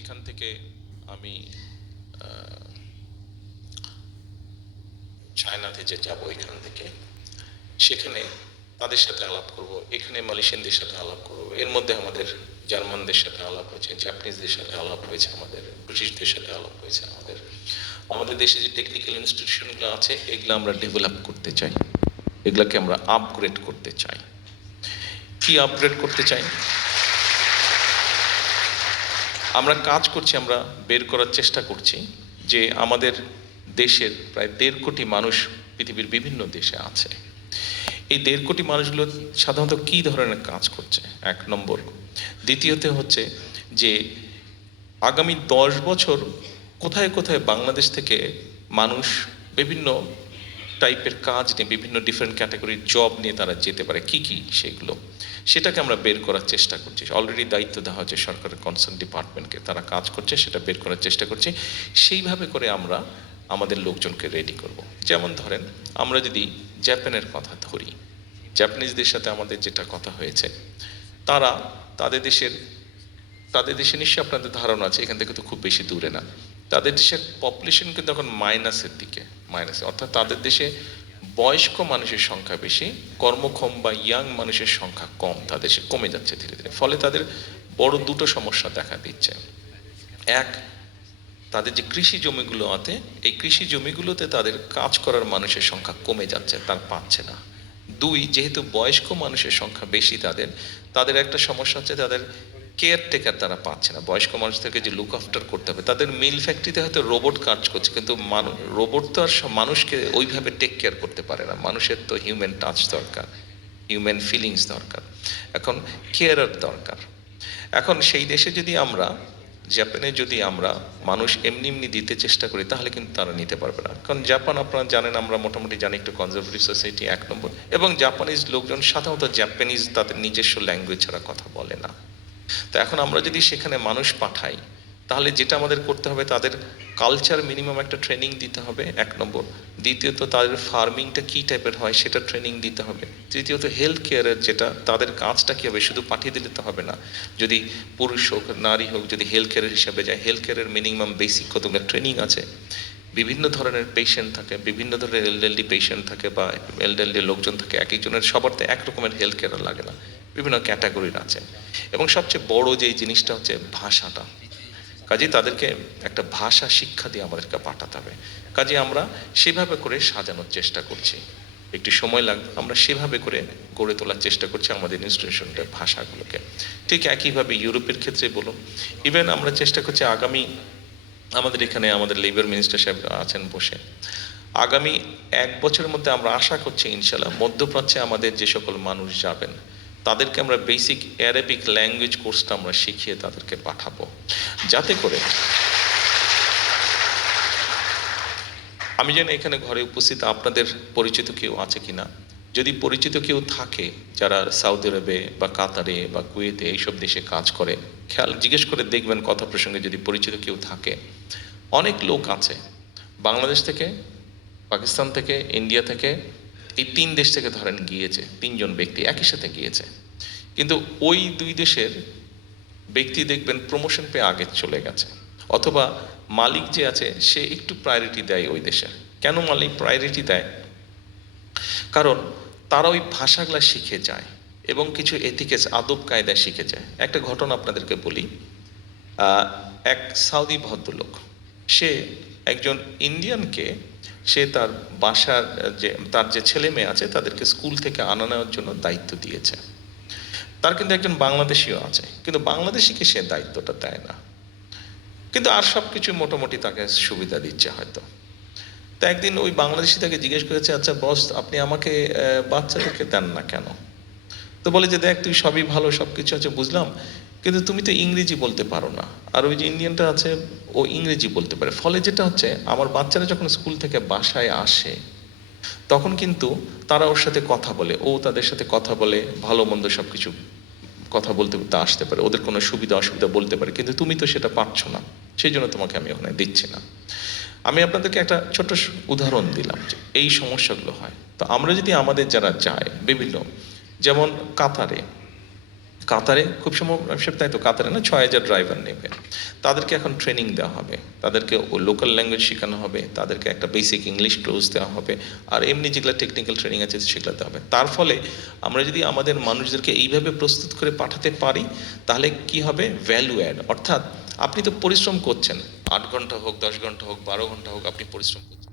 এখান থেকে আমি চায়নাতে যে যাবো, এখান থেকে সেখানে তাদের সাথে আলাপ করব, এখানে মালয়েশিয়ানদের সাথে আলাপ করব, এর মধ্যে আমাদের জার্মানদের সাথে আলাপ হয়েছে, জাপানিজদের সাথে আলাপ হয়েছে, আমাদের ব্রিটিশদের সাথে আলাপ হয়েছে। আমাদের আমাদের দেশে যে টেকনিক্যাল ইনস্টিটিউশনগুলো আছে এগুলো আমরা ডেভেলপ করতে চাই, এগুলোকে আমরা আপগ্রেড করতে চাই। কি আপগ্রেড করতে চাই? আমরা কাজ করছি, আমরা বের করার চেষ্টা করছি যে আমাদের দেশের প্রায় 1.5 কোটি মানুষ পৃথিবীর বিভিন্ন দেশে আছে। এই 1.5 কোটি মানুষগুলো সাধারণত কী ধরনের কাজ করছে, 1 নম্বর। দ্বিতীয়ত হচ্ছে যে আগামী 10 বছর কোথায় কোথায় বাংলাদেশ থেকে মানুষ বিভিন্ন টাইপের কাজ নিয়ে, বিভিন্ন ডিফারেন্ট ক্যাটাগরির জব নিয়ে তারা যেতে পারে, কি কি সেগুলো, সেটাকে আমরা বের করার চেষ্টা করছি। অলরেডি দায়িত্ব দেওয়া হচ্ছে সরকারের কনসার্ন ডিপার্টমেন্টকে, তারা কাজ করছে, সেটা বের করার চেষ্টা করছি। সেইভাবে করে আমরা আমাদের লোকজনকে রেডি করব। যেমন ধরেন, আমরা যদি জাপানের কথা ধরি, জাপানিজদের সাথে আমাদের যেটা কথা হয়েছে, তারা তাদের দেশের তাদের দেশে নিশ্চয়ই আপনাদের ধারণা আছে, এখান থেকে তো খুব বেশি দূরে না, তাদের দেশের পপুলেশন কিন্তু এখন মাইনাসের দিকে, মাইনাসে, অর্থাৎ তাদের দেশে বয়স্ক মানুষের সংখ্যা বেশি, কর্মক্ষম বা ইয়াং মানুষের সংখ্যা কম, তাদের দেশে কমে যাচ্ছে ধীরে ধীরে। ফলে তাদের বড় দুটো সমস্যা দেখা দিচ্ছে। এক, তাদের যে কৃষি জমিগুলো আছে, এই কৃষি জমিগুলোতে তাদের কাজ করার মানুষের সংখ্যা কমে যাচ্ছে, তার পাচ্ছে না। দুই, যেহেতু বয়স্ক মানুষের সংখ্যা বেশি, তাদের তাদের একটা সমস্যা হচ্ছে, তাদের কেয়ারটেকার তারা পাচ্ছে না। বয়স্ক মানুষদেরকে যে লুক আফটার করতে হবে, তাদের মিল ফ্যাক্টরিতে হয়তো রোবট কাজ করছে, কিন্তু রোবট তো আর মানুষকে ওইভাবে টেক কেয়ার করতে পারে না। মানুষের তো হিউম্যান টাচ দরকার, হিউম্যান ফিলিংস দরকার, এখন কেয়ারার দরকার। এখন সেই দেশে যদি আমরা, জাপানে যদি আমরা মানুষ এমনি এমনি দিতে চেষ্টা করি, তাহলে কিন্তু তারা নিতে পারবে না। কারণ জাপান, আপনারা জানেন, আমরা মোটামুটি জানি, একটু কনজারভেটিভ সোসাইটি, 1 নম্বর। এবং জাপানিজ লোকজন সাধারণত জাপানিজ তাদের নিজস্ব ল্যাঙ্গুয়েজ ছাড়া কথা বলে না। তো এখন আমরা যদি সেখানে মানুষ পাঠাই, তাহলে যেটা আমাদের করতে হবে, তাদের কালচার মিনিমাম একটা ট্রেনিং দিতে হবে, 1 নম্বর। দ্বিতীয়ত, তাদের ফার্মিংটা কী টাইপের হয় সেটা ট্রেনিং দিতে হবে। তৃতীয়ত, হেলথ কেয়ারের যেটা, তাদের কাজটা কী হবে, শুধু পাঠিয়ে দিলে তো হবে না। যদি পুরুষ হোক নারী হোক, যদি হেলথ কেয়ারের হিসাবে যায়, হেলথ কেয়ারের মিনিমাম বেসিক কতগুলো ট্রেনিং আছে। বিভিন্ন ধরনের পেশেন্ট থাকে, বিভিন্ন ধরনের এলডারলি পেশেন্ট থাকে বা এলডারলি লোকজন থাকে, এক একজনের সবার তো এক রকমের হেলথ কেয়ার লাগে না, বিভিন্ন ক্যাটাগরির আছে। এবং সবচেয়ে বড় যে জিনিসটা হচ্ছে ভাষাটা। কাজেই তাদেরকে একটা ভাষা শিক্ষা দিয়ে আমাদেরকে পাঠাতে হবে। কাজে আমরা সেভাবে করে সাজানোর চেষ্টা করছি, একটু সময় লাগবে, আমরা সেভাবে করে গড়ে তোলার চেষ্টা করছি আমাদের ইনস্টিটিউশনটার ভাষাগুলোকে। ঠিক একইভাবে ইউরোপের ক্ষেত্রে বলুন, ইভেন আমরা চেষ্টা করছি আগামী, আমাদের এখানে আমাদের লেবার মিনিস্টার সাহেব আছেন বসে, আগামী 1 বছরের মধ্যে আমরা আশা করছি ইনশাল্লাহ মধ্যপ্রাচ্যে আমাদের যে সকল মানুষ যাবেন, তাদেরকে আমরা বেসিক অ্যারাবিক ল্যাঙ্গুয়েজ কোর্সটা আমরা শিখিয়ে তাদেরকে পাঠাবো, যাতে করে আমি জানি এখানে ঘরে উপস্থিত আপনাদের পরিচিত কেউ আছে কিনা। যদি পরিচিত কেউ থাকে যারা সৌদি আরবে বা কাতারে বা কুয়েতে এইসব দেশে কাজ করে, খেয়াল জিজ্ঞেস করে দেখবেন কথা প্রসঙ্গে যদি পরিচিত কেউ থাকে। অনেক লোক আছে বাংলাদেশ থেকে, পাকিস্তান থেকে, ইন্ডিয়া থেকে, এই 3 দেশ থেকে ধরেন গিয়েছে, 3 জন ব্যক্তি একই সাথে গিয়েছে, কিন্তু ওই 2 দেশের ব্যক্তি দেখবেন প্রমোশন পেয়ে আগে চলে গেছে, অথবা মালিক যে আছে সে একটু প্রায়োরিটি দেয় ওই দেশে। কেন মালিক প্রায়োরিটি দেয়? কারণ তারা ওই ভাষাগুলা শিখে যায় এবং কিছু এথিক্স, আদব কায়দা শিখে যায়। একটা ঘটনা আপনাদেরকে বলি। এক সাউদি ভদ্রলোক, সে একজন ইন্ডিয়ানকে, সে তার বাসার যে তার যে ছেলে মেয়ে আছে তাদেরকে স্কুল থেকে আনা নেওয়ার জন্য দায়িত্ব দিয়েছে। তার কিন্তু একজন বাংলাদেশিও আছে, কিন্তু বাংলাদেশিকে সে দায়িত্বটা দেয় না, কিন্তু আর সব কিছু মোটামুটি তাকে সুবিধা দিচ্ছে হয়তো। তো একদিন ওই বাংলাদেশি তাকে জিজ্ঞেস করেছে, আচ্ছা বস, আপনি আমাকে বাচ্চাদেরকে দেন না কেন? তো বলে যে, দেখ তুই সবই ভালো, সব কিছু আছে বুঝলাম, কিন্তু তুমি তো ইংরেজি বলতে পারো না, আর ওই যে ইন্ডিয়ানটা আছে ও ইংরেজি বলতে পারে। ফলে যেটা হচ্ছে, আমার বাচ্চারা যখন স্কুল থেকে বাসায় আসে, তখন কিন্তু তারা ওর সাথে কথা বলে, ও তাদের সাথে কথা বলে, ভালো মন্দ সব কিছু কথা বলতে বলতে আসতে পারে, ওদের কোনো সুবিধা অসুবিধা বলতে পারে, কিন্তু তুমি তো সেটা পারছো না, সেই জন্য তোমাকে আমি ওখানে দিচ্ছি না। আমি আপনাদেরকে একটা ছোট্ট উদাহরণ দিলাম যে এই সমস্যাগুলো হয়। তো আমরা যদি আমাদের যারা যায় বিভিন্ন, যেমন কাতারে, কাতারে খুব সম্ভব তাই তো, কাতারে না 6,000 ড্রাইভার নেবে, তাদেরকে এখন ট্রেনিং দেওয়া হবে, তাদেরকে লোকাল ল্যাঙ্গুয়েজ শেখানো হবে, তাদেরকে একটা বেসিক ইংলিশ ক্লোজ দেওয়া হবে, আর এমনি যেগুলো টেকনিক্যাল ট্রেনিং আছে সেগুলো দেওয়া হবে। তার ফলে আমরা যদি আমাদের মানুষদেরকে এইভাবে প্রস্তুত করে পাঠাতে পারি, তাহলে কি হবে, ভ্যালু অ্যাড। অর্থাৎ আপনি তো পরিশ্রম করছেন, 8 ঘন্টা হোক, 10 ঘন্টা হোক, 12 ঘন্টা হোক, আপনি পরিশ্রম করছেন,